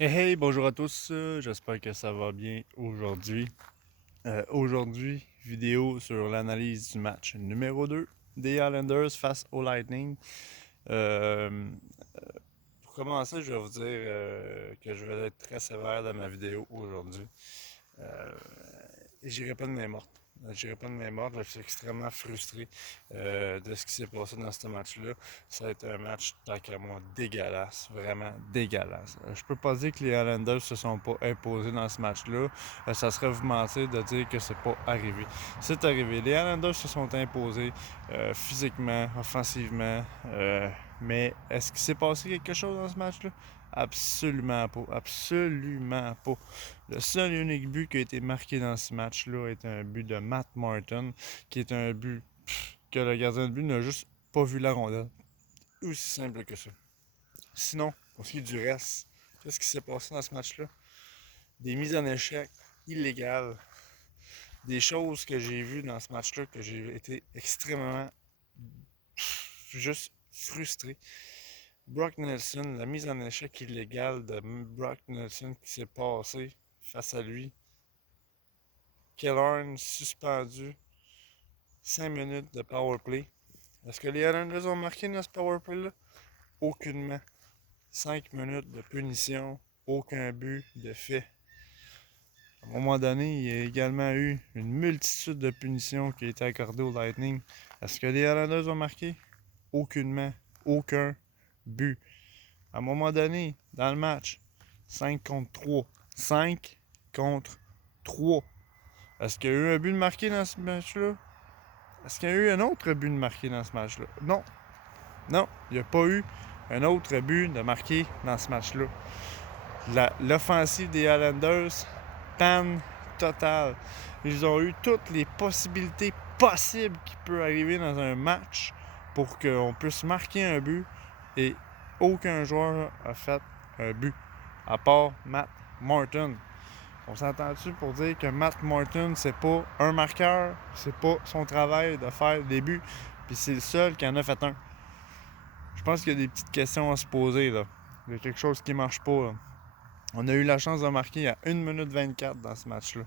Hey, bonjour à tous, j'espère que ça va bien aujourd'hui. Aujourd'hui, vidéo sur l'analyse du match numéro 2 des Islanders face au Lightning. Euh, pour commencer, je vais vous dire que je vais être très sévère dans ma vidéo aujourd'hui. Euh, J'irai pas de main morte. J'irai pas de main morte. Je suis extrêmement frustré de ce qui s'est passé dans ce match-là. Ça a été un match, tant qu'à moi, dégueulasse. Vraiment dégueulasse. Je peux pas dire que les Islanders se sont pas imposés dans ce match-là. Ça serait vous mentir de dire que c'est pas arrivé. C'est arrivé. Les Islanders se sont imposés physiquement, offensivement. Mais est-ce qu'il s'est passé quelque chose dans ce match-là? Absolument pas. Absolument pas. Le seul et unique but qui a été marqué dans ce match-là est un but de Matt Martin, qui est un but que le gardien de but n'a juste pas vu la rondelle. Aussi simple que ça. Sinon, pour ce qui est du reste, qu'est-ce qui s'est passé dans ce match-là? Des mises en échec illégales, des choses que j'ai vues dans ce match-là que j'ai été extrêmement juste frustré. Brock Nelson, la mise en échec illégale de Brock Nelson qui s'est passée face à lui. Killorn suspendu. 5 minutes de powerplay. Est-ce que les Islanders ont marqué dans ce powerplay-là? Aucunement. 5 minutes de punition, aucun but de fait. À un moment donné, il y a également eu une multitude de punitions qui a été accordée au Lightning. Est-ce que les Islanders ont marqué? Aucunement. Aucun but. À un moment donné, dans le match, 5 contre 3. 5 contre 3. Est-ce qu'il y a eu un but de marqué dans ce match-là? Est-ce qu'il y a eu un autre but de marqué dans ce match-là? Non. Non, il n'y a pas eu un autre but de marqué dans ce match-là. L'offensive des Islanders, panne totale. Ils ont eu toutes les possibilités possibles qui peuvent arriver dans un match pour qu'on puisse marquer un but et aucun joueur a fait un but, à part Matt Martin. On s'entend-tu pour dire que Matt Martin, c'est pas un marqueur, c'est pas son travail de faire des buts, puis c'est le seul qui en a fait un. Je pense qu'il y a des petites questions à se poser, là. Il y a quelque chose qui marche pas, là. On a eu la chance de marquer à 1 minute 24 dans ce match-là.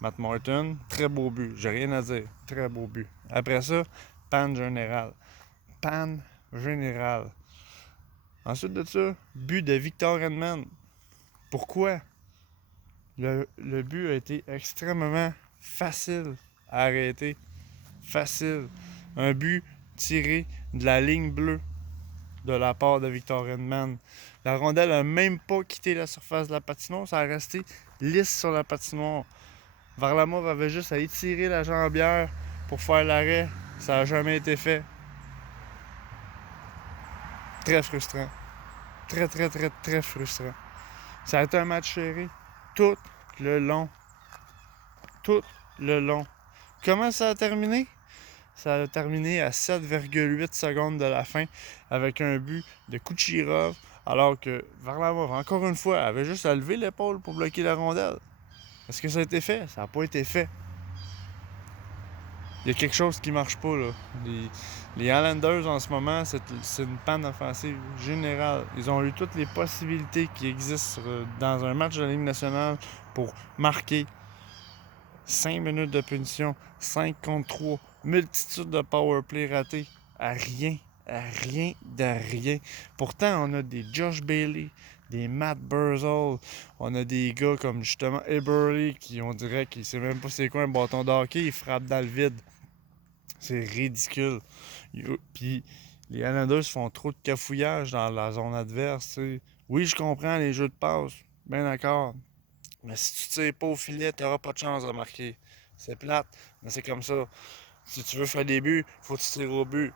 Matt Martin, très beau but. J'ai rien à dire. Très beau but. Après ça, panne générale. Panne générale. Ensuite de ça, but de Victor Hedman. Pourquoi? Le but a été extrêmement facile à arrêter. Facile. Un but tiré de la ligne bleue de la part de Victor Hedman. La rondelle n'a même pas quitté la surface de la patinoire, ça a resté lisse sur la patinoire. Varlamov avait juste à étirer la jambière pour faire l'arrêt. Ça n'a jamais été fait. Très frustrant. Très, très, très, très frustrant. Ça a été un match serré tout le long. Tout le long. Comment ça a terminé? Ça a terminé à 7,8 secondes de la fin avec un but de Kucherov, alors que Varlamov, encore une fois, avait juste à lever l'épaule pour bloquer la rondelle. Est-ce que ça a été fait? Ça n'a pas été fait. Il y a quelque chose qui marche pas, là. Les Islanders, en ce moment, c'est une panne offensive générale. Ils ont eu toutes les possibilités qui existent dans un match de la Ligue nationale pour marquer. 5 minutes de punition, 5 contre 3, multitude de powerplay ratés, à rien de rien. Pourtant, on a des Josh Bailey, des Matt Barzal, on a des gars comme justement Eberle qui, on dirait qu'il sait même pas c'est quoi un bâton de hockey, il frappe dans le vide. C'est ridicule. Puis les Islanders font trop de cafouillage dans la zone adverse. T'sais. Oui, je comprends les jeux de passe, bien d'accord. Mais si tu tires pas au filet, tu n'auras pas de chance de marquer. C'est plate, mais c'est comme ça. Si tu veux faire des buts, faut que tu tires au but.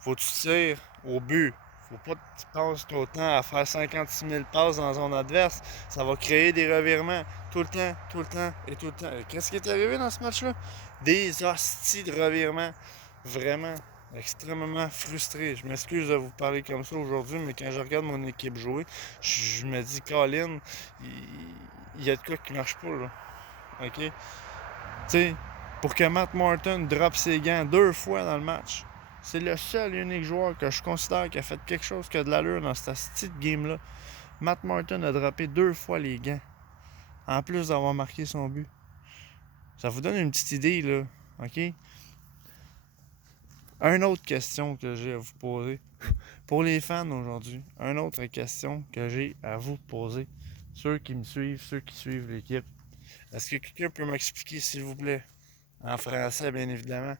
Faut que tu tires au but. Faut pas que tu passes ton temps à faire 56 000 passes dans la zone adverse. Ça va créer des revirements tout le temps, tout le temps et tout le temps. Qu'est-ce qui est arrivé dans ce match-là? Des hosties de revirements. Vraiment extrêmement frustré. Je m'excuse de vous parler comme ça aujourd'hui, mais quand je regarde mon équipe jouer, je me dis, Colin, il y a de quoi qui marche pas, là. OK? Tu sais, pour que Matt Martin drop ses gants 2 fois dans le match, c'est le seul et unique joueur que je considère qui a fait quelque chose qui a de l'allure dans cette petite game-là. Matt Martin a droppé 2 fois les gants, en plus d'avoir marqué son but. Ça vous donne une petite idée, là, OK? Une autre question que j'ai à vous poser. Pour les fans aujourd'hui, une autre question que j'ai à vous poser. Ceux qui me suivent, ceux qui suivent l'équipe. Est-ce que quelqu'un peut m'expliquer, s'il vous plaît, en français, bien évidemment,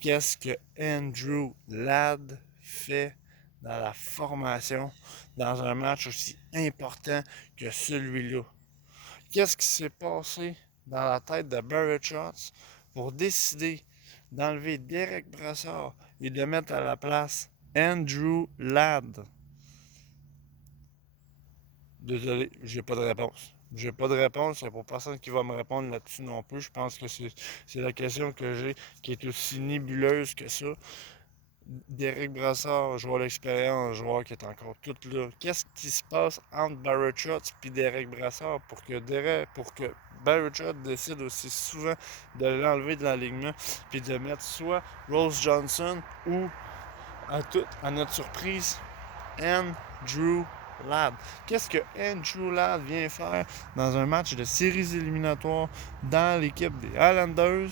qu'est-ce que Andrew Ladd fait dans la formation dans un match aussi important que celui-là? Qu'est-ce qui s'est passé dans la tête de Barry Trotz pour décider d'enlever Derek Brassard et de mettre à la place Andrew Ladd? Désolé, j'ai pas de réponse. J'ai pas de réponse, il n'y a pas personne qui va me répondre là-dessus non plus. Je pense que c'est la question que j'ai qui est aussi nébuleuse que ça. Derek Brassard, joueur d'expérience, joueur qui est encore tout là. Qu'est-ce qui se passe entre Barry Trotz et Derek Brassard pour que Barry Trotz décide aussi souvent de l'enlever de l'alignement puis de mettre soit Rose Johnson ou, à notre surprise, Andrew Ladd. Qu'est-ce que Andrew Ladd vient faire dans un match de séries éliminatoires dans l'équipe des Islanders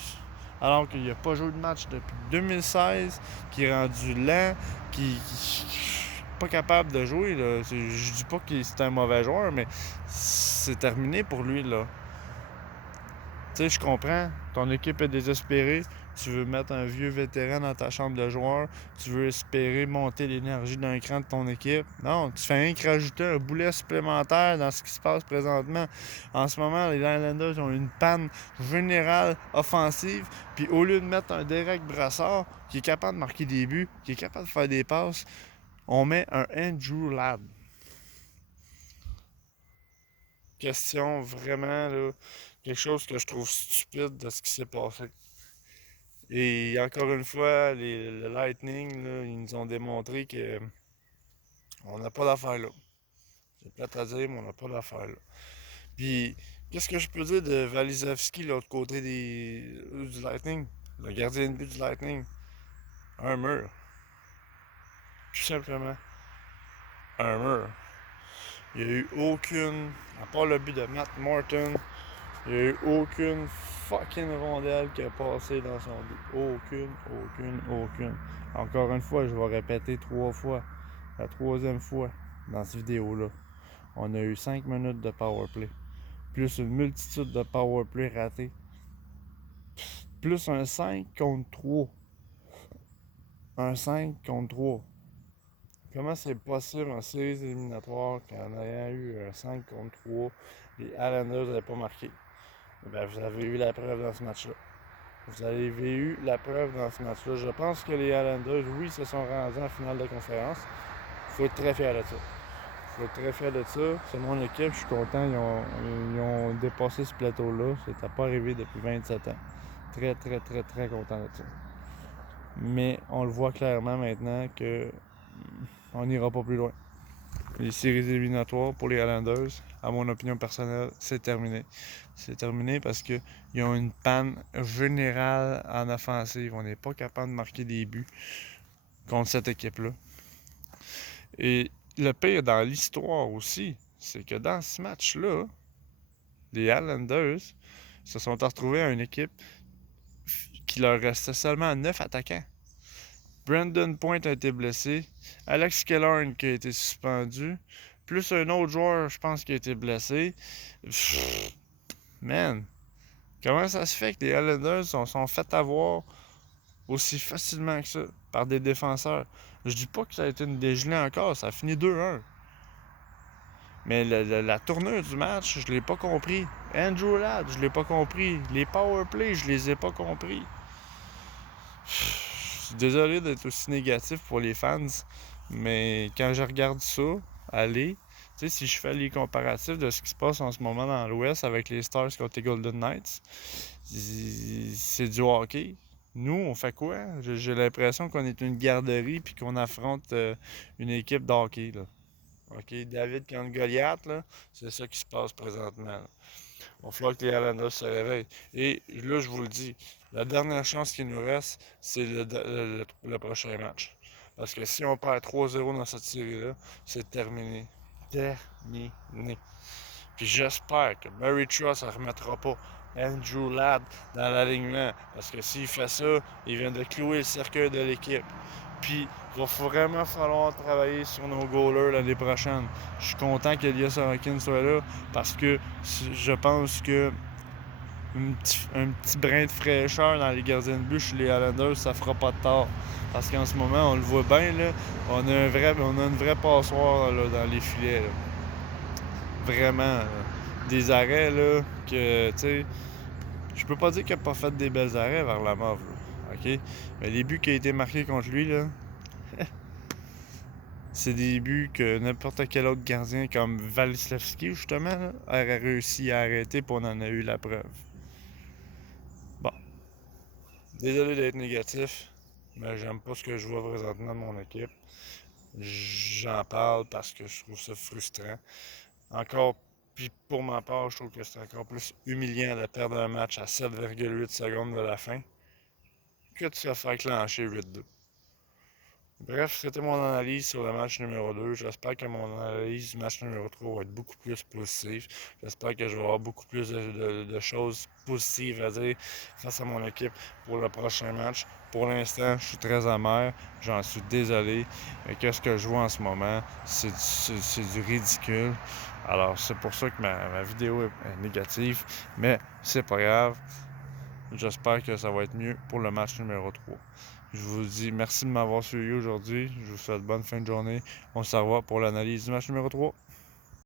alors qu'il n'a pas joué de match depuis 2016, qui est rendu lent, qui est pas capable de jouer, là. Je dis pas que c'est un mauvais joueur, mais c'est terminé pour lui, là. Tu sais, je comprends, ton équipe est désespérée, tu veux mettre un vieux vétéran dans ta chambre de joueurs, tu veux espérer monter l'énergie d'un cran de ton équipe. Non, tu fais rien que rajouter un boulet supplémentaire dans ce qui se passe présentement. En ce moment, les Islanders ont une panne générale offensive, puis au lieu de mettre un Derek Brassard qui est capable de marquer des buts, qui est capable de faire des passes, on met un Andrew Ladd. Question vraiment, là, quelque chose que je trouve stupide de ce qui s'est passé. Et encore une fois, le Lightning, là, ils nous ont démontré que on n'a pas d'affaire là. C'est plate à dire, mais on n'a pas d'affaire là. Puis, qu'est-ce que je peux dire de Vasilevski, l'autre côté du Lightning? Le gardien de but du Lightning. Un mur. Tout simplement. Un mur. Il n'y a eu aucune, à part le but de Matt Martin, il n'y a eu aucune fucking rondelle qui a passé dans son but. Aucune. Encore une fois, je vais répéter 3 fois. La troisième fois dans cette vidéo-là. On a eu 5 minutes de powerplay. Plus une multitude de powerplay ratés. Plus un 5 contre 3. Un 5 contre 3. Comment c'est possible en séries éliminatoires qu'en ayant eu un 5 contre 3, les Islanders n'avaient pas marqué? Ben, vous avez eu la preuve dans ce match-là. Vous avez eu la preuve dans ce match-là. Je pense que les Islanders, oui, se sont rendus en finale de conférence. Il faut être très fier de ça. Il faut être très fier de ça. C'est mon équipe, je suis content. Ils ont dépassé ce plateau-là. C'était pas arrivé depuis 27 ans. Très content de ça. Mais on le voit clairement maintenant que on n'ira pas plus loin. Les séries éliminatoires pour les Islanders, à mon opinion personnelle, c'est terminé. C'est terminé parce qu'ils ont une panne générale en offensive. On n'est pas capable de marquer des buts contre cette équipe-là. Et le pire dans l'histoire aussi, c'est que dans ce match-là, les Islanders se sont retrouvés à une équipe qui leur restait seulement 9 attaquants. Brandon Point a été blessé, Alex Killorn qui a été suspendu, plus un autre joueur, je pense, qui a été blessé. Man, comment ça se fait que les Islanders sont fait avoir aussi facilement que ça par des défenseurs? Je dis pas que ça a été une dégelée encore, ça a fini 2-1. Mais la tournure du match, je l'ai pas compris. Andrew Ladd, je l'ai pas compris. Les powerplays, je les ai pas compris. Je suis désolé d'être aussi négatif pour les fans, mais quand je regarde ça, aller, tu sais, si je fais les comparatifs de ce qui se passe en ce moment dans l'Ouest avec les Stars contre les Golden Knights, c'est du hockey. Nous, on fait quoi? J'ai l'impression qu'on est une garderie puis qu'on affronte une équipe de hockey, là. OK, David contre Goliath, là, c'est ça qui se passe présentement, là. Il va falloir que les Islanders se réveillent. Et là, je vous le dis, la dernière chance qu'il nous reste, c'est le prochain match. Parce que si on perd 3-0 dans cette série-là, c'est terminé. terminé. Puis j'espère que Murray Truss ne remettra pas Andrew Ladd dans l'alignement. Parce que s'il fait ça, il vient de clouer le cercueil de l'équipe. Puis il va vraiment falloir travailler sur nos goalers l'année prochaine. Je suis content qu'Elias Sorokin soit là parce que je pense que un petit brin de fraîcheur dans les gardiens de but chez les Islanders, ça fera pas de tort. Parce qu'en ce moment, on le voit bien, là, on a une vraie passoire là, dans les filets. Là. Vraiment. Là. Des arrêts là, que, tu sais, je peux pas dire qu'il a pas fait des belles arrêts vers la mauve. OK? Mais les buts qui ont été marqués contre lui, là, c'est des buts que n'importe quel autre gardien, comme Vasilevski, justement, là, aurait réussi à arrêter, puis on en a eu la preuve. Bon. Désolé d'être négatif, mais j'aime pas ce que je vois présentement de mon équipe. J'en parle parce que je trouve ça frustrant. Encore, puis pour ma part, je trouve que c'est encore plus humiliant de perdre un match à 7,8 secondes de la fin que de se faire clencher 8-2. Bref, c'était mon analyse sur le match numéro 2. J'espère que mon analyse du match numéro 3 va être beaucoup plus positive. J'espère que je vais avoir beaucoup plus de choses positives à dire face à mon équipe pour le prochain match. Pour l'instant, je suis très amer. J'en suis désolé. Mais qu'est-ce que je vois en ce moment? C'est du ridicule. Alors, c'est pour ça que ma vidéo est négative. Mais c'est pas grave. J'espère que ça va être mieux pour le match numéro 3. Je vous dis merci de m'avoir suivi aujourd'hui. Je vous souhaite bonne fin de journée. On se revoit pour l'analyse du match numéro 3.